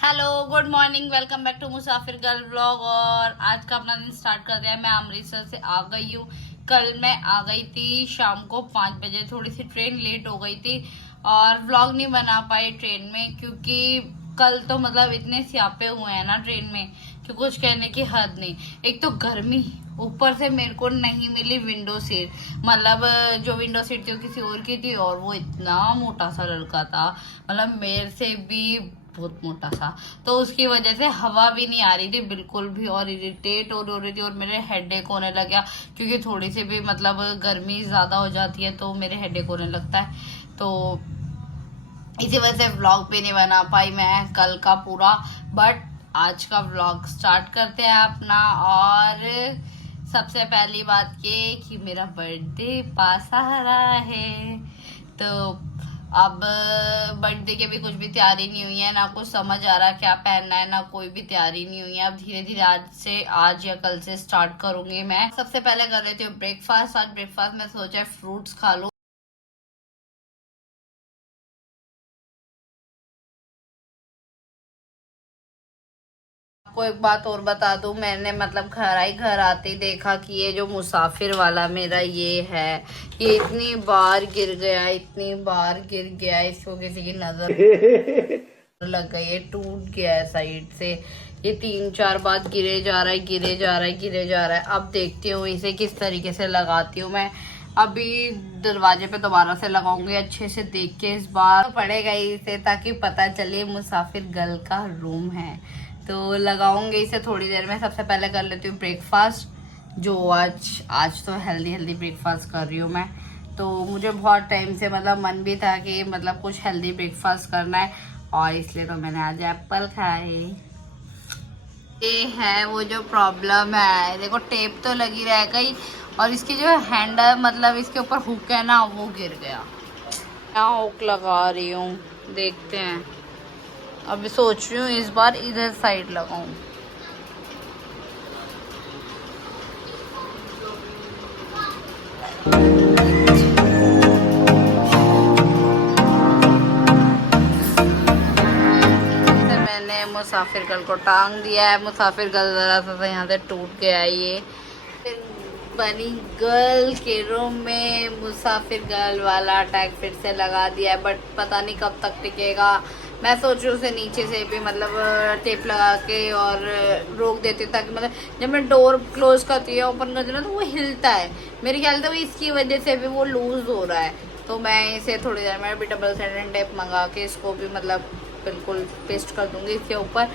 Hello good morning, welcome back to Musafir girl vlog. और आज का अपना दिन स्टार्ट कर दिया है। मैं अमृतसर से आ गई हूँ। कल मैं आ गई थी शाम को 5 बजे, थोड़ी सी ट्रेन लेट हो गई थी और व्लॉग नहीं बना पाई ट्रेन में, क्योंकि कल तो मतलब इतने स्यापे हुए हैं ना ट्रेन में कि कुछ कहने की हद नहीं। एक तो गर्मी, ऊपर से मेरे को नहीं मिली विंडो सीट। मतलब जो विंडो सीट थी वो किसी और की थी और वो इतना मोटा सा लड़का था, मतलब मेरे से भी बहुत मोटा सा। तो उसकी वजह से हवा भी नहीं आ रही थी बिल्कुल भी और इरिटेट हो रही थी और मेरे हेडेक होने लग गया, क्योंकि थोड़ी सी भी मतलब गर्मी ज्यादा हो जाती है तो मेरे हेडेक होने लगता है। तो इसी वजह से व्लॉग भी नहीं बना पाई मैं कल का पूरा। बट आज का व्लॉग स्टार्ट करते हैं अपना। और सबसे पहली बात ये कि मेरा बर्थडे पास आ रहा है, तो अब बर्थडे की भी कुछ भी तैयारी नहीं हुई है, ना कुछ समझ आ रहा क्या पहनना है, ना कोई भी तैयारी नहीं हुई है। अब धीरे धीरे आज या कल से स्टार्ट करूंगी। मैं सबसे पहले कर लेती हूँ ब्रेकफास्ट। आज ब्रेकफास्ट में सोचा फ्रूट्स खा लूं। आपको एक बात और बता दूं, मैंने मतलब घर आते ही देखा कि ये जो मुसाफिर वाला मेरा ये है, ये इतनी बार गिर गया, इतनी बार गिर गया, इसको किसी की नजर लग गई है, टूट गया है साइड से। ये 3-4 बार गिरे जा रहा है, गिरे जा रहा है, गिरे जा रहा है। अब देखती हूँ इसे किस तरीके से लगाती हूँ मैं। अभी दरवाजे पे दोबारा से लगाऊंगी अच्छे से देख के। इस बार तो पड़ेगा ही इसे, ताकि पता चले मुसाफिर गर्ल का रूम है। तो लगाऊंगी इसे थोड़ी देर में। सबसे पहले कर लेती हूँ ब्रेकफास्ट, जो आज तो हेल्दी हेल्दी ब्रेकफास्ट कर रही हूँ मैं। तो मुझे बहुत टाइम से मतलब मन भी था कि मतलब कुछ हेल्दी ब्रेकफास्ट करना है, और इसलिए तो मैंने आज एप्पल खाए। ये है वो जो प्रॉब्लम है, देखो टेप तो लगी रह गई और इसकी जो हैंडल मतलब इसके ऊपर हुक है ना, वो गिर गया। मैं हुक लगा रही हूँ, देखते हैं। अभी सोच रही हूँ इस बार इधर साइड लगाऊं। मैंने मुसाफिर गर्ल को टांग दिया है। मुसाफिर गर्ल जरा सा यहाँ से टूट गया है। ये बनी गर्ल के रूम में मुसाफिर गर्ल वाला टैग फिर से लगा दिया है, बट पता नहीं कब तक टिकेगा। मैं सोच रही हूँ उसे नीचे से भी मतलब टेप लगा के और रोक देती हूँ, ताकि मतलब जब मैं डोर क्लोज करती हूँ ओपन करती हूँ ना, तो वो हिलता है। मेरे ख्याल से वो इसकी वजह से भी वो लूज हो रहा है। तो मैं इसे थोड़ी देर में भी डबल साइडेड टेप मंगा के इसको भी मतलब बिल्कुल पेस्ट कर दूंगी इसके ऊपर।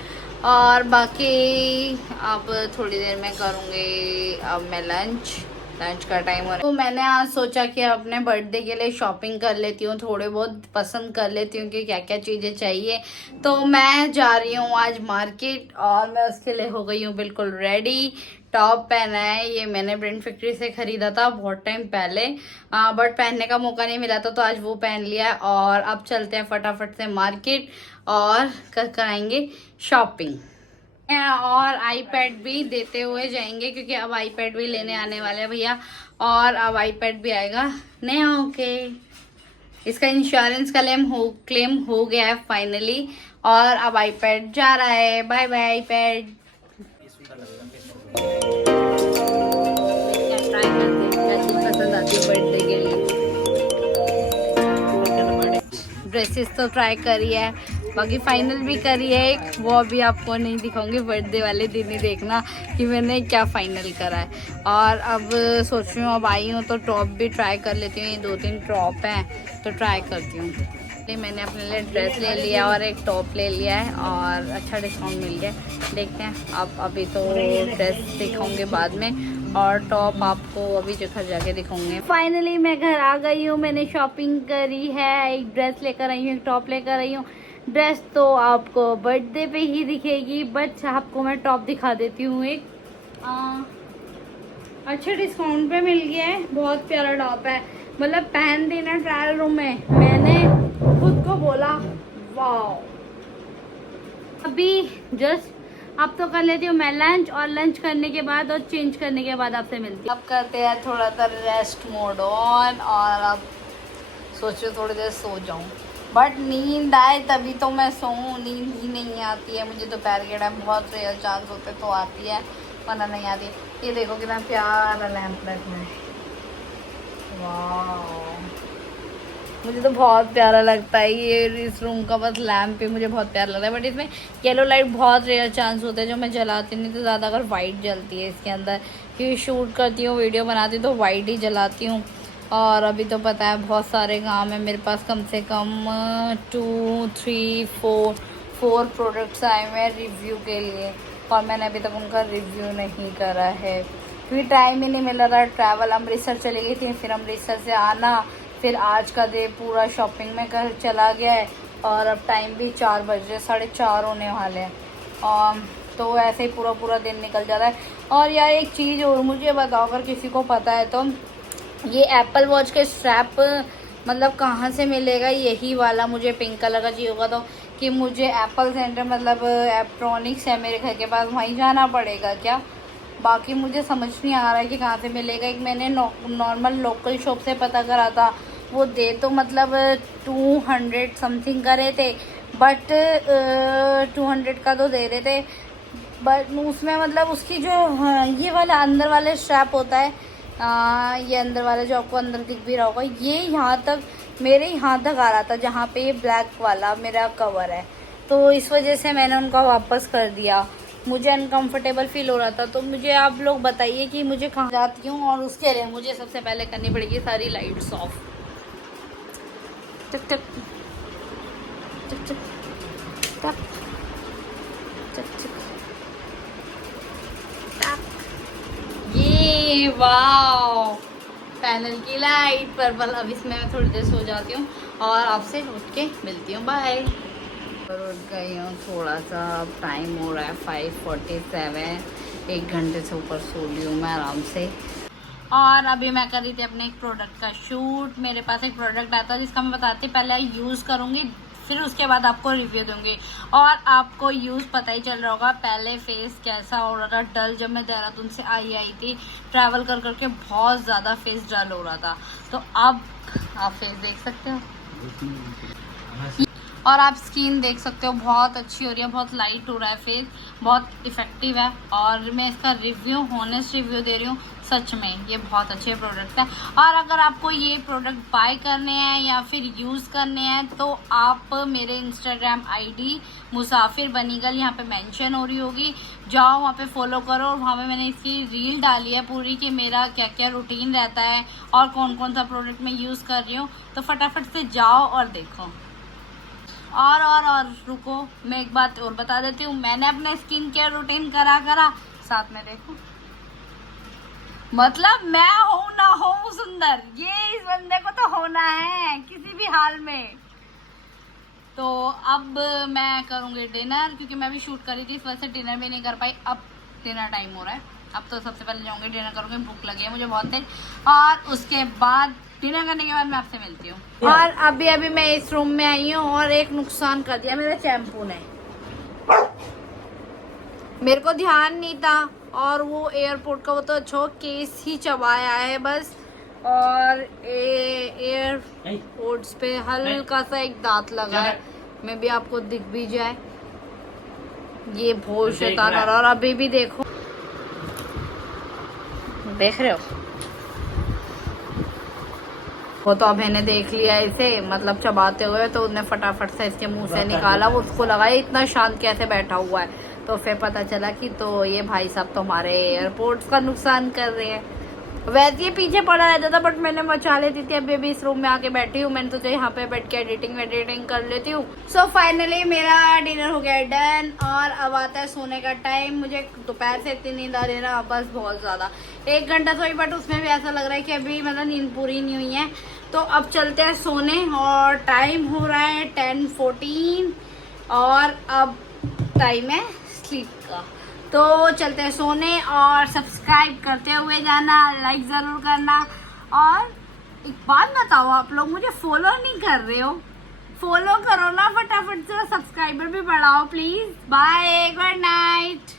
और बाकी अब थोड़ी देर में करूँगी अब मैं लंच का टाइम हो रहा है। तो मैंने आज सोचा कि अपने बर्थडे के लिए शॉपिंग कर लेती हूँ, थोड़े बहुत पसंद कर लेती हूँ कि क्या क्या चीज़ें चाहिए। तो मैं जा रही हूँ आज मार्केट और मैं उसके लिए हो गई हूँ बिल्कुल रेडी। टॉप पहना है, ये मैंने ब्रेंड फैक्ट्री से खरीदा था बहुत टाइम पहले, बट पहनने का मौका नहीं मिला था, तो आज वो पहन लिया है। और अब चलते हैं फटाफट से मार्केट और कराएंगे शॉपिंग। और आईपैड भी देते हुए जाएंगे, क्योंकि अब आईपैड भी लेने आने वाले हैं भैया। और अब आईपैड भी आएगा नया होके। इसका इंश्योरेंस क्लेम हो गया है फाइनली, और अब आईपैड जा रहा है। Bye bye iPad. ट्राई करते हैं क्या चीज पसंद आती है बर्थडे के लिए। ड्रेसेस तो ट्राई करी है, बाकी फाइनल भी करी है एक, वो अभी आपको नहीं दिखाऊंगी, बर्थडे वाले दिन ही देखना कि मैंने क्या फाइनल करा है। और अब सोच रही हूँ अब आई हूँ तो टॉप भी ट्राई कर लेती हूँ। ये 2-3 टॉप हैं तो ट्राई करती हूँ। मैंने अपने लिए ड्रेस ले लिया और एक टॉप ले लिया है और अच्छा डिस्काउंट मिल गया। देखते हैं अब, अभी तो ड्रेस दिखाऊंगे बाद में और टॉप आपको अभी घर जाके दिखाऊंगे। फाइनली मैं घर आ गई हूँ, मैंने शॉपिंग करी है, एक ड्रेस लेकर आई हूँ, एक टॉप लेकर आई हूँ। ड्रेस तो आपको बर्थडे पे ही दिखेगी, बट आपको मैं टॉप दिखा देती हूँ। एक अच्छे डिस्काउंट पे मिल गया है, बहुत प्यारा टॉप है। मतलब पहन देना ट्रायल रूम में, मैंने खुद को बोला वाओ। अभी जस्ट अब तो कर लेती हूँ मैं लंच, और लंच करने के बाद और चेंज करने के बाद आपसे मिलती हूँ। अब करते हैं थोड़ा सा रेस्ट मोड ऑन, और अब सोचो थोड़ी देर सो जाऊं। बट नींद आए तभी तो मैं सोऊं, नींद ही नहीं आती है मुझे। दोपहर के टाइम बहुत रेयर चांस होते तो आती है, वरना नहीं आती। ये देखो कितना प्यारा लैंप लगा है, वाह मुझे तो बहुत प्यारा लगता है ये। इस रूम का बस लैंप ही मुझे बहुत प्यारा लगता है, बट इसमें येलो लाइट बहुत रेयर चांस होते हैं जो मैं जलाती नहीं, तो ज़्यादा अगर वाइट जलती है इसके अंदर, क्योंकि शूट करती हूँ वीडियो बनाती हूँ तो वाइट ही जलाती हूँ। और अभी तो पता है बहुत सारे काम है मेरे पास, कम से कम 2 3 4 प्रोडक्ट्स आए हुए हैं रिव्यू के लिए, और मैंने अभी तक उनका रिव्यू नहीं करा है क्योंकि टाइम ही नहीं मिल रहा। ट्रैवल अमृतसर चली गई थी, फिर अमृतसर से आना, फिर आज का डे पूरा शॉपिंग में कर चला गया है, और अब टाइम भी 4 बज रहे, 4:30 होने वाले हैं, और तो ऐसे ही पूरा दिन निकल जाता है। और यार एक चीज़ और मुझे बताओ, अगर किसी को पता है तो ये एप्पल वॉच के स्ट्रैप मतलब कहाँ से मिलेगा, यही वाला मुझे पिंक कलर का चाहिए होगा, तो कि मुझे एप्पल सेंटर मतलब इलेक्ट्रॉनिक्स है मेरे घर के पास, वहीं जाना पड़ेगा क्या? बाकी मुझे समझ नहीं आ रहा है कि कहाँ से मिलेगा। एक मैंने नॉर्मल लोकल शॉप से पता करा था, वो दे तो मतलब 200 समथिंग का रहे थे, बट 200 का तो दे रहे थे, बट उसमें मतलब उसकी जो ये वाला अंदर वाले स्ट्रैप होता है, ये अंदर वाला जो आपको अंदर दिख भी रहा होगा, ये यहाँ तक मेरे यहाँ तक आ रहा था जहाँ पे ये ब्लैक वाला मेरा कवर है, तो इस वजह से मैंने उनका वापस कर दिया। मुझे अनकंफर्टेबल फील हो रहा था, तो मुझे आप लोग बताइए कि मुझे कहाँ जाती हूँ, और उसके लिए मुझे सबसे पहले करनी पड़ेगी सारी लाइट्स ऑफ। टक टक टक टक टक टक टक। ये वाओ पैनल की लाइट पर्पल। अब इसमें मैं थोड़ी देर सो जाती हूँ और आपसे उठ के मिलती हूँ, बाय। उठ गई हूँ थोड़ा सा, अब टाइम हो रहा है 5:47, 1 घंटे से ऊपर सो ली हूँ मैं आराम से। और अभी मैं कर रही थी अपने एक प्रोडक्ट का शूट। मेरे पास एक प्रोडक्ट आता है जिसका मैं बताती पहले यूज़ करूँगी, फिर उसके बाद आपको रिव्यू दूंगी। और आपको यूज़ पता ही चल रहा होगा, पहले फेस कैसा हो रहा था डल, जब मैं देहरादून से आई थी ट्रैवल कर करके बहुत ज़्यादा फेस डल हो रहा था, तो अब आप फेस देख सकते हो और आप स्किन देख सकते हो बहुत अच्छी हो रही है, बहुत लाइट हो रहा है फेस, बहुत इफेक्टिव है। और मैं इसका रिव्यू हॉनेस्ट रिव्यू दे रही हूँ, सच में ये बहुत अच्छे प्रोडक्ट है। और अगर आपको ये प्रोडक्ट बाय करने हैं या फिर यूज़ करने हैं तो आप मेरे इंस्टाग्राम आईडी मुसाफिर बनी गर्ल यहाँ पे मेंशन हो रही होगी, जाओ वहाँ पे फॉलो करो। और वहाँ पे मैंने इसकी रील डाली है पूरी कि मेरा क्या क्या रूटीन रहता है और कौन कौन सा प्रोडक्ट मैं यूज़ कर रही हूँ, तो फटाफट से जाओ और देखो। और रुको, मैं एक बात और बता देती हूँ, मैंने अपना स्किन केयर रूटीन करा साथ में देखो, मतलब मैं हूँ ना हूँ सुंदर, ये इस बंदे को तो होना है किसी भी हाल में। तो अब मैं करूँगी डिनर, क्योंकि मैं भी शूट कर रही थी इस वजह से डिनर भी नहीं कर पाई। अब डिनर टाइम हो रहा है, अब तो सबसे पहले जाऊँगी डिनर करूँगी, भूख लगी है मुझे बहुत तेज, और उसके बाद डिनर करने के बाद मैं आपसे मिलती हूँ। और अभी मैं इस रूम में आई हूँ और एक नुकसान कर दिया मेरे शैम्पू ने, मेरे को ध्यान नहीं था, और वो एयरपोर्ट का वो तो अच्छा केस ही चबाया है बस, और एयरपोर्ट्स पे हल्का सा एक दांत लगा है, मैं भी आपको दिख भी जाए, ये बहुत शैतान हो रहा। और अभी भी देखो, देख रहे हो, वो तो अब मैंने देख लिया इसे मतलब चबाते हुए, तो उसने फटाफट से इसके मुंह से निकाला, वो उसको लगा इतना शांत कैसे बैठा हुआ है, तो फिर पता चला कि तो ये भाई साहब तो हमारे एयरपोर्ट्स का नुकसान कर रहे हैं। वैसे ये पीछे पड़ा रहता था बट मैंने मचा लेती थी, अभी भी इस रूम में आके बैठी हूँ, मैंने सोचा यहाँ पे बैठ के एडिटिंग कर लेती हूँ। सो फाइनली मेरा डिनर हो गया डन, और अब आता है सोने का टाइम। मुझे दोपहर से इतनी नींद आ रही है ना बस बहुत ज़्यादा, 1 घंटा सोई बट उसमें भी ऐसा लग रहा है कि अभी मतलब नींद पूरी नहीं हुई है। तो अब चलते हैं सोने, और टाइम हो रहा है 10:14, और अब टाइम है स्लीप का, तो चलते हैं सोने। और सब्सक्राइब करते हुए जाना, लाइक ज़रूर करना। और एक बात बताओ, आप लोग मुझे फॉलो नहीं कर रहे हो, फॉलो करो ना फटाफट से, सब्सक्राइबर भी बढ़ाओ प्लीज़। Bye, good night.